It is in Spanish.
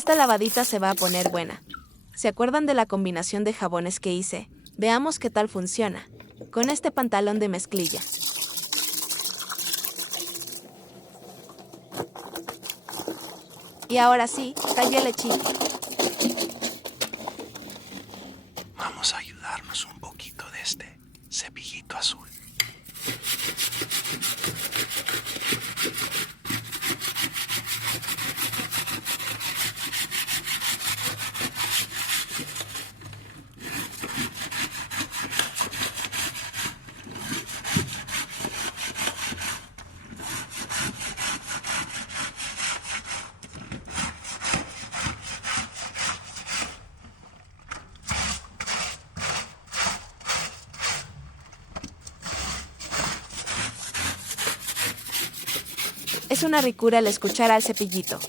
Esta lavadita se va a poner buena. ¿Se acuerdan de la combinación de jabones que hice? Veamos qué tal funciona. Con este pantalón de mezclilla. Y ahora sí, cayó el lechito. Vamos a ayudarnos un poquito de este cepillito azul. Es una ricura el escuchar al cepillito.